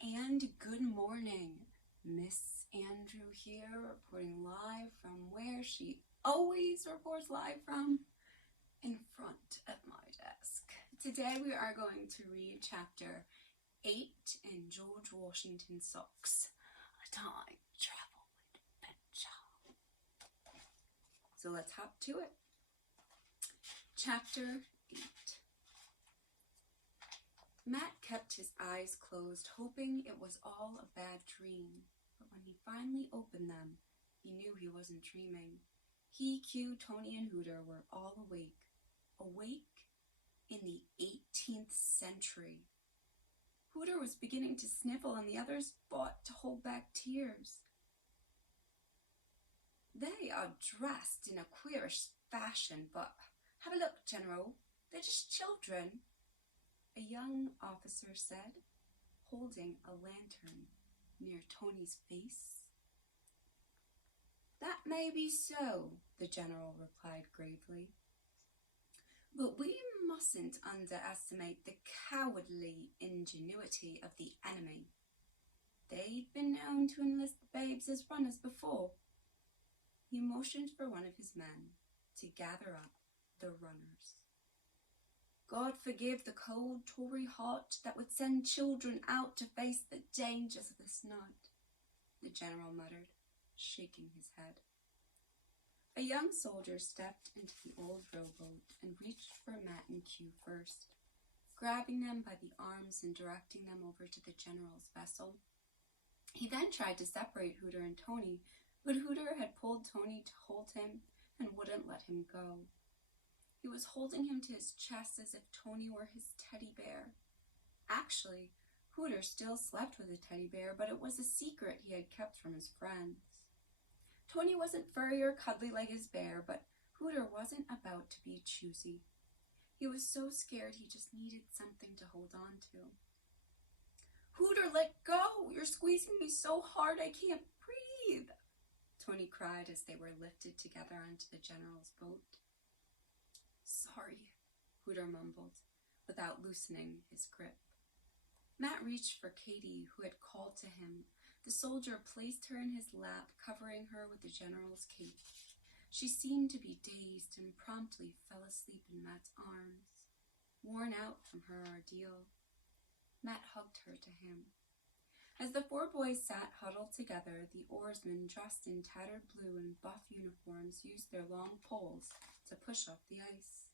and good morning. Miss Andrew here, reporting live from where she always reports live from, in front of my desk. Today we are going to read chapter 8 in George Washington's Socks, A Time Travel Adventure. So let's hop to it. Chapter 8. Matt kept his eyes closed, hoping it was all a bad dream. But when he finally opened them, he knew he wasn't dreaming. He, Q, Tony, and Hooter were all awake. Awake in the 18th century. Hooter was beginning to sniffle, and the others fought to hold back tears. They are dressed in a queerish fashion, but have a look, General. They're just children. A young officer said, holding a lantern near Tony's face. That may be so, the general replied gravely. But we mustn't underestimate the cowardly ingenuity of the enemy. They'd been known to enlist the babes as runners before. He motioned for one of his men to gather up the runners. God forgive the cold Tory heart that would send children out to face the dangers of this night, the general muttered, shaking his head. A young soldier stepped into the old rowboat and reached for Matt and Q first, grabbing them by the arms and directing them over to the general's vessel. He then tried to separate Hooter and Tony, but Hooter had pulled Tony to hold him and wouldn't let him go. He was holding him to his chest as if Tony were his teddy bear. Actually, Hooter still slept with a teddy bear, but it was a secret he had kept from his friends. Tony wasn't furry or cuddly like his bear, but Hooter wasn't about to be choosy. He was so scared he just needed something to hold on to. Hooter, let go! You're squeezing me so hard I can't breathe, Tony cried as they were lifted together onto the general's boat. Sorry, Hooter mumbled, without loosening his grip. Matt reached for Katie, who had called to him. The soldier placed her in his lap, covering her with the general's cape. She seemed to be dazed and promptly fell asleep in Matt's arms, worn out from her ordeal. Matt hugged her to him. As the four boys sat huddled together, the oarsmen, dressed in tattered blue and buff uniforms, used their long poles to push off the ice.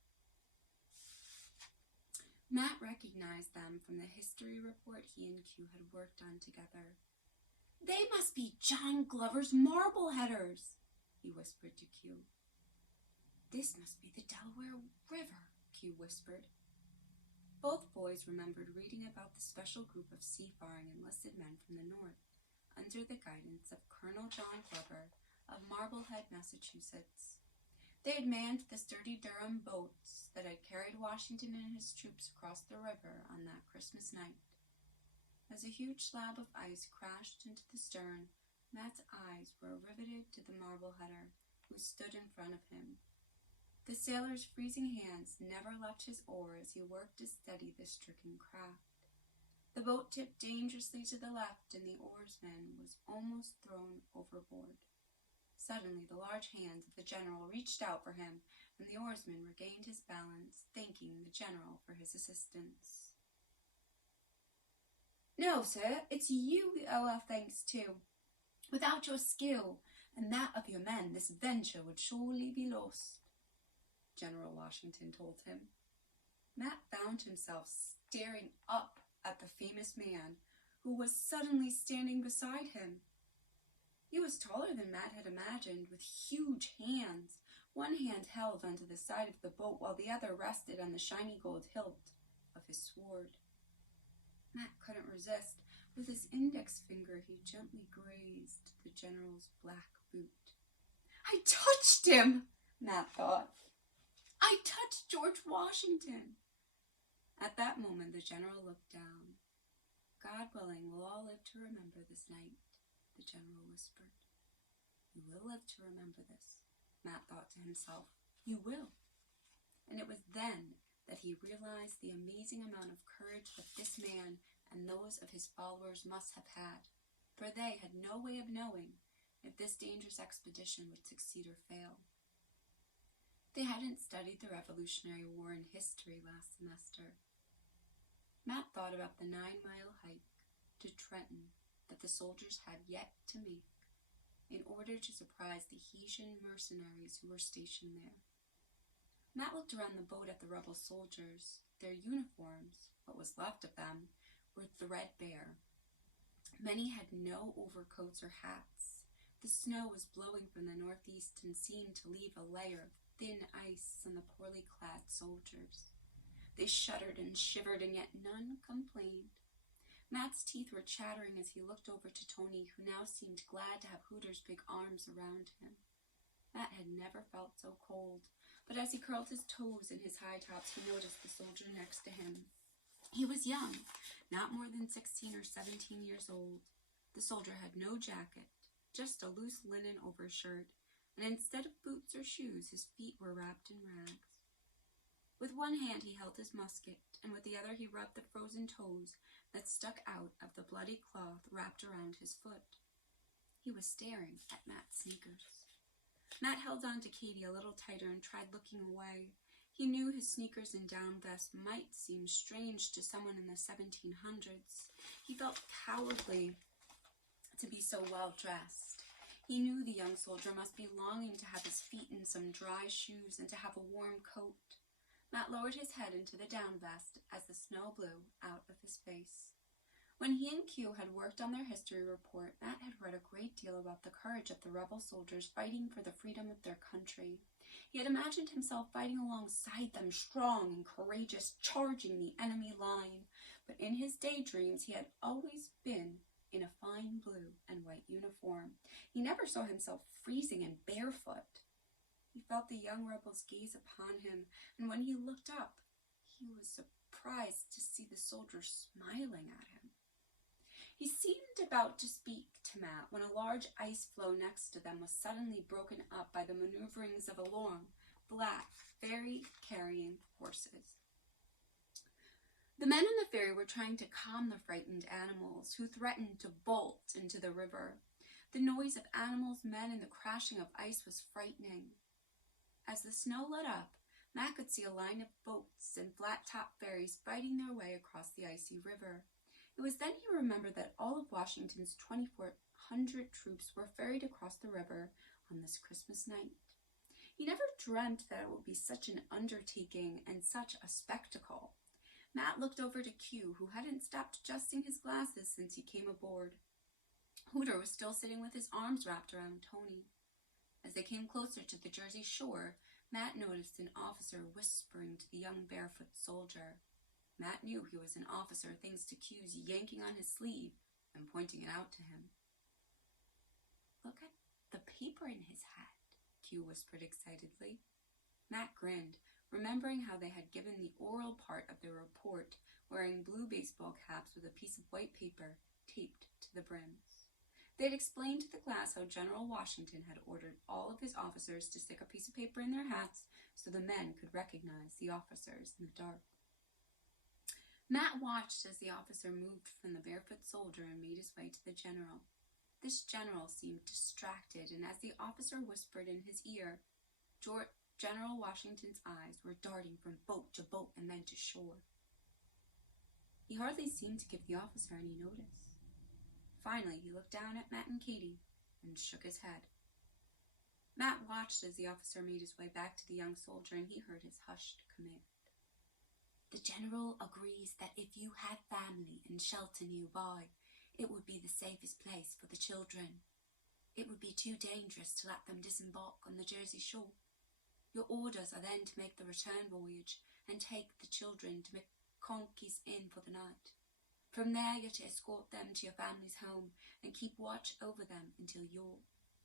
Matt recognized them from the history report he and Q had worked on together. They must be John Glover's Marbleheaders, he whispered to Q. This must be the Delaware River, Q whispered. Both boys remembered reading about the special group of seafaring enlisted men from the north, under the guidance of Colonel John Glover of Marblehead, Massachusetts. They had manned the sturdy Durham boats that had carried Washington and his troops across the river on that Christmas night. As a huge slab of ice crashed into the stern, Matt's eyes were riveted to the Marbleheader, who stood in front of him. The sailor's freezing hands never left his oar as he worked to steady the stricken craft. The boat tipped dangerously to the left, and the oarsman was almost thrown overboard. Suddenly, the large hands of the general reached out for him, and the oarsman regained his balance, thanking the general for his assistance. No, sir, it's you we owe our thanks to. Without your skill and that of your men, this venture would surely be lost, General Washington told him. Matt found himself staring up at the famous man, who was suddenly standing beside him. He was taller than Matt had imagined, with huge hands. One hand held onto the side of the boat, while the other rested on the shiny gold hilt of his sword. Matt couldn't resist. With his index finger, he gently grazed the general's black boot. I touched him, Matt thought. I touched George Washington. At that moment, the general looked down. God willing, we'll all live to remember this night, the general whispered. You will live to remember this, Matt thought to himself. You will. And it was then that he realized the amazing amount of courage that this man and those of his followers must have had, for they had no way of knowing if this dangerous expedition would succeed or fail. They hadn't studied the Revolutionary War in history last semester. Matt thought about the 9-mile hike to Trenton that the soldiers had yet to make in order to surprise the Hessian mercenaries who were stationed there. Matt looked around the boat at the rebel soldiers. Their uniforms, what was left of them, were threadbare. Many had no overcoats or hats. The snow was blowing from the northeast and seemed to leave a layer of thin ice on the poorly clad soldiers. They shuddered and shivered, and yet none complained. Matt's teeth were chattering as he looked over to Tony, who now seemed glad to have Hooter's big arms around him. Matt had never felt so cold, but as he curled his toes in his high tops, he noticed the soldier next to him. He was young, not more than 16 or 17 years old. The soldier had no jacket, just a loose linen overshirt, and instead of boots or shoes, his feet were wrapped in rags. With one hand he held his musket, and with the other he rubbed the frozen toes that stuck out of the bloody cloth wrapped around his foot. He was staring at Matt's sneakers. Matt held on to Katie a little tighter and tried looking away. He knew his sneakers and down vest might seem strange to someone in the 1700s. He felt cowardly to be so well dressed. He knew the young soldier must be longing to have his feet in some dry shoes and to have a warm coat. Matt lowered his head into the down vest as the snow blew out of his face. When he and Q had worked on their history report, Matt had read a great deal about the courage of the rebel soldiers fighting for the freedom of their country. He had imagined himself fighting alongside them, strong and courageous, charging the enemy line. But in his daydreams, he had always been in a fine blue and white uniform. He never saw himself freezing and barefoot. He felt the young rebels gaze upon him, and when he looked up, he was surprised to see the soldiers smiling at him. He seemed about to speak to Matt when a large ice floe next to them was suddenly broken up by the maneuverings of a long, black ferry carrying horses. The men in the ferry were trying to calm the frightened animals, who threatened to bolt into the river. The noise of animals, men, and the crashing of ice was frightening. As the snow let up, Matt could see a line of boats and flat-top ferries fighting their way across the icy river. It was then he remembered that all of Washington's 2,400 troops were ferried across the river on this Christmas night. He never dreamt that it would be such an undertaking and such a spectacle. Matt looked over to Q, who hadn't stopped adjusting his glasses since he came aboard. Hooter was still sitting with his arms wrapped around Tony. As they came closer to the Jersey shore, Matt noticed an officer whispering to the young barefoot soldier. Matt knew he was an officer thanks to Q's yanking on his sleeve and pointing it out to him. "Look at the paper in his hat," Q whispered excitedly. Matt grinned, remembering how they had given the oral part of their report, wearing blue baseball caps with a piece of white paper taped to the brims. They had explained to the class how General Washington had ordered all of his officers to stick a piece of paper in their hats so the men could recognize the officers in the dark. Matt watched as the officer moved from the barefoot soldier and made his way to the general. This general seemed distracted, and as the officer whispered in his ear, General Washington's eyes were darting from boat to boat and then to shore. He hardly seemed to give the officer any notice. Finally, he looked down at Matt and Katie and shook his head. Matt watched as the officer made his way back to the young soldier, and he heard his hushed command. "The general agrees that if you had family and shelter nearby, it would be the safest place for the children. It would be too dangerous to let them disembark on the Jersey shore. Your orders are then to make the return voyage and take the children to McConkey's Inn for the night. From there, you're to escort them to your family's home and keep watch over them until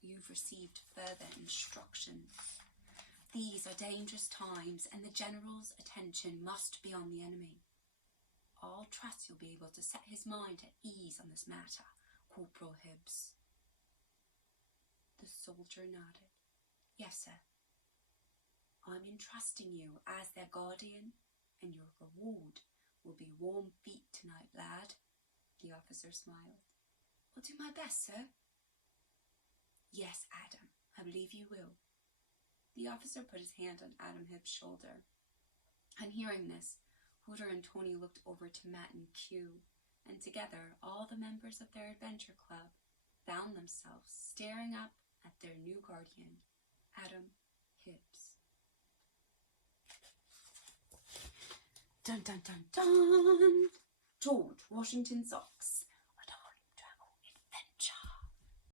you've received further instructions. These are dangerous times, and the general's attention must be on the enemy. I'll trust you'll be able to set his mind at ease on this matter, Corporal Hibbs." The soldier nodded. "Yes, sir. I'm entrusting you as their guardian, and your reward will be warm feet tonight, lad," The officer smiled. I'll do my best, sir. Yes, Adam, I believe you will. The officer put his hand on Adam Hibb's shoulder. On hearing this, Hooter and Tony looked over to Matt and Q, and together all the members of their adventure club found themselves staring up at their new guardian, Adam Hibbs. Dun dun dun dun! George Washington Socks.